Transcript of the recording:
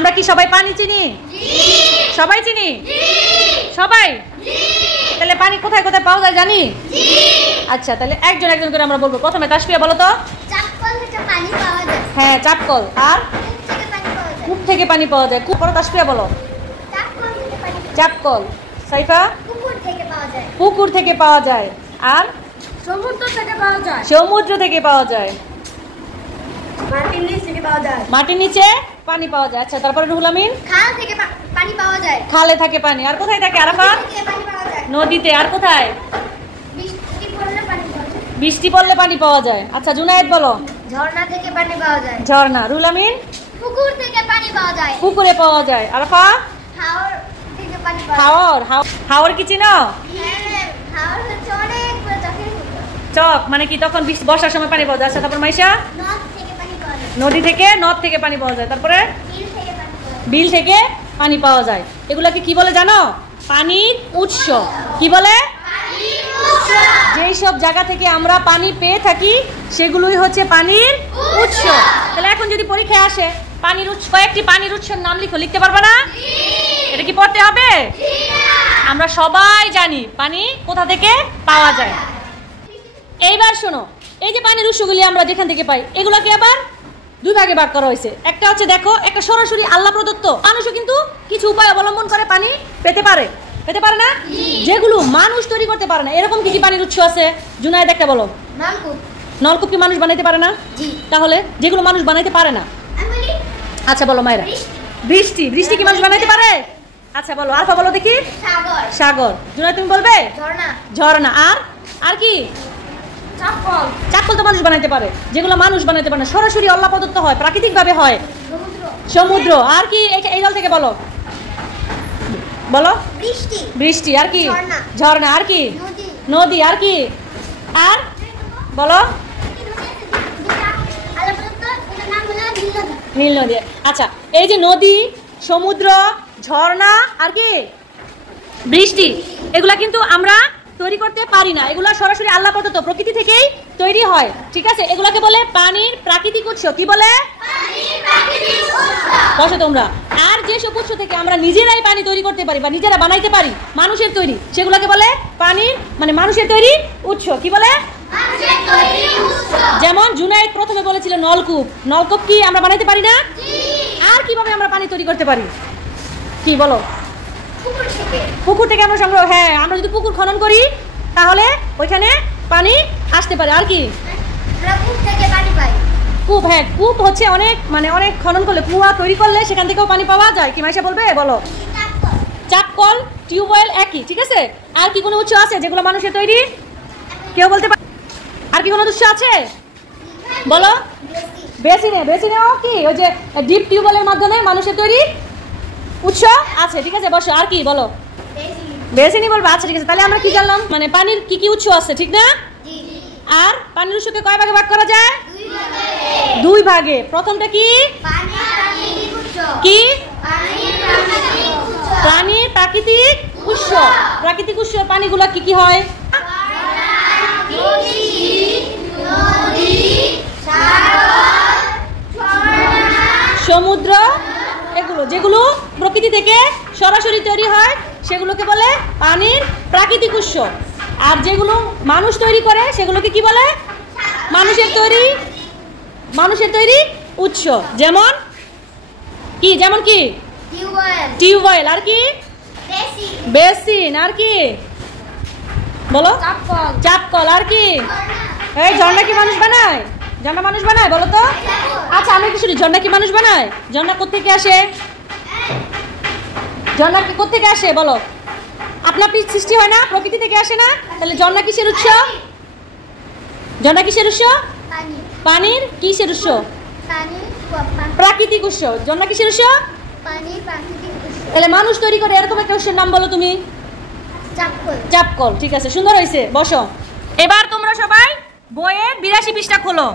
আমরা কি সবাই পানি চিনি? সবাই চিনি? সবাই? তাহলে পানি কোথায় কোথায় পাওয়া যায় জানি? আচ্ছা, তাহলে একজন একজন করে আমরা বলবো। প্রথমে তাসফিয়া বলো তো। হ্যাঁ, চাপকল। আর কূপ থেকে পানি পাওয়া যায়। কূপ বলো, তাসফিয়া বলো। চাপকল। সাইফা? পুকুর থেকে পাওয়া যায়। আর সমুদ্র থেকে পাওয়া যায়। সমুদ্র থেকে পাওয়া যায়। মাটির নিচ থেকে পাওয়া যায়। মাটির নিচে পানি পাওয়া যায়। আচ্ছা, তারপরে রুহুল আমিন? খাল থেকে পানি পাওয়া যায়। খালে থাকে পানি। আর কোথায় থাকে আরাফাত? নদীতে। আর কোথায়? বৃষ্টি পড়লে পানি পাওয়া যায়। আচ্ছা, জুনায়েদ বলো। ঝর্ণা থেকে পানি পাওয়া যায়। ঝর্ণা। রুহুল আমিন? পুকুর থেকে পানি পাওয়া যায়। পুকুরে পাওয়া যায়। আরাফা? হাওর থেকে পানি পাওয়া যায়। হাওর। হাওর কি চিনো? হ্যাঁ, হাওর হচ্ছে অনেক বড় চকের মতো। চক মানে কি? তখন বর্ষার সময় পানি পাওয়া যায়। আচ্ছা, তারপর মাইশা? নদ থেকে পানি পাওয়া যায়। নদী থেকে, নদ থেকে পানি পাওয়া যায়। তারপরে বিল থেকে পানি পাওয়া যায়। বিল থেকে পানি পাওয়া যায়। এগুলাকে কি বলে জানো? পানির উৎস। কি বলে? যেই সব জায়গা থেকে আমরা পানি পেয়ে থাকি সেগুলোই হচ্ছে পানির উৎস। তাহলে এখন যদি পরীক্ষায় আসে পানির উৎস, কয়েকটি পানির উৎসের নাম লিখো, লিখতে পারবে না? এটা কি পড়তে হবে? আমরা সবাই জানি পানি কোথা থেকে পাওয়া যায়। এইবার শোনো, এই যে পানির উৎসগুলি আমরা যেখান থেকে পাই, এগুলোকে আবার দুই ভাগে ভাগ করা হয়েছে। একটা হচ্ছে দেখো, একটা সরাসরি আল্লাহ প্রদত্ত। মানুষও কিন্তু কিছু উপায় অবলম্বন করে পানি পেতে পারে না? যেগুলো মানুষ তৈরি করতে পারে না। এরকম কি কি পানির উৎস আছে? জুনায়েদ একটা বলো। নলকূপ কি মানুষ বানাইতে পারে না? তাহলে যেগুলো মানুষ বানাইতে পারে না, আচ্ছা বলো মায়েরা। বৃষ্টি কি মানুষ বানাইতে পারে? আচ্ছা বলো। আলফা বলো দেখি। সাগর। জুনায়েদ তুমি বলবে? ঝর্ণা। আর কি? চাপকল তো মানুষ বানাইতে পারে। যেগুলো মানুষ বানাইতে পারে না, সরাসরি আল্লাহ প্রদত্ত হয়, প্রাকৃতিক ভাবে হয়, সমুদ্র। আর কি? এই দল থেকে বলো। বলো। বৃষ্টি। আর কি? ঝর্ণা। আর কি? নদী। আর কি? আর বলো। নীল নদী। আচ্ছা, এই যে নদী, সমুদ্র, ঝর্ণা আর কি বৃষ্টি, এগুলা কিন্তু আমরা তৈরি করতে পারি না। এগুলা সরাসরি আল্লাহ প্রদত্ত, প্রকৃতি থেকেই তৈরি হয়। ঠিক আছে, এগুলাকে বলে পানির প্রাকৃতিক উৎস। কি বলে? বসো তোমরা। আর যেসব উৎস থেকে আমরা নিজেরাই পানি তৈরি করতে পারি বা নিজেরা বানাইতে পারি, মানুষের তৈরি, সেগুলোকে বলে পানির মানে মানুষের তৈরি উৎস। কি বলে? যেমন জুনায়েদ প্রথমে বলেছিল নলকূপ। নলকূপ কি আমরা বানাইতে পারি না? আর কিভাবে আমরা পানি তৈরি করতে পারি? কি বলো? পুকুর থেকে আমরা সংগ্রহ। হ্যাঁ, আমরা যদি পুকুর খনন করি তাহলে ওইখানে পানি আসতে পারে। আর কি? কূপ। হ্যাঁ, কূপ হচ্ছে অনেক খনন করলে, কুয়া তৈরি করলে সেখান থেকেও পানি পাওয়া যায়। কি মাইশা বলবে? বলো। চাপকল, টিউবওয়েল একই। ঠিক আছে, আর কি কোনো উৎস আছে যেগুলো মানুষের তৈরি? কেউ বলতে পারে? আর কি কোনো উৎস আছে? বলো। বেসিনেও কি ওই যে ডিপ টিউবওয়েলের মাধ্যমে মানুষের তৈরি উৎস আছে। ঠিক আছে, বসো। আর কি? বলো। বেসিনই বলবো। আচ্ছা, ঠিক আছে, তাহলে আমরা কি জানলাম? মানে পানির কি কি উৎস আছে, ঠিক না? আর পানির উৎসকে কয় ভাগে ভাগ করা যায়? দুই ভাগে। প্রথমটা কি? কি? পানির প্রাকৃতিক উৎস। প্রাকৃতিক উৎস পানিগুলো কি কি হয়? সমুদ্র, এগুলো যেগুলো প্রকৃতি থেকে সরাসরি তৈরি হয় সেগুলোকে বলে পানির প্রাকৃতিক উৎস। আর যেগুলো মানুষ তৈরি করে সেগুলোকে কি বলে? মানুষের তৈরি উৎস। যেমন কি? টিউবওয়েল। আর কি? বেসিন। আর কি? বলো। চাপকল। আর কি? এই ঝর্ণা কি মানুষ বানায়? বলো তো। আচ্ছা, আমি কি শুনি ঝর্ণা কি মানুষ বানায়? ঝর্ণা কোত্থেকে আসে? বলো। আপনার সৃষ্টি হয় না? প্রকৃতি থেকে আসে না? তাহলে ঝর্ণা কিসের উৎস? পানির কিসের উৎস? প্রাকৃতিক উৎস। ঝর্ণা কিসের উৎস? তাহলে মানুষ তৈরি করে এরকম একটা উৎসের নাম বলো তুমি। চাপকল। ঠিক আছে, সুন্দর হয়েছে, বসো। এবার তোমরা সবাই বইয়ের 82 পৃষ্ঠা খোলো।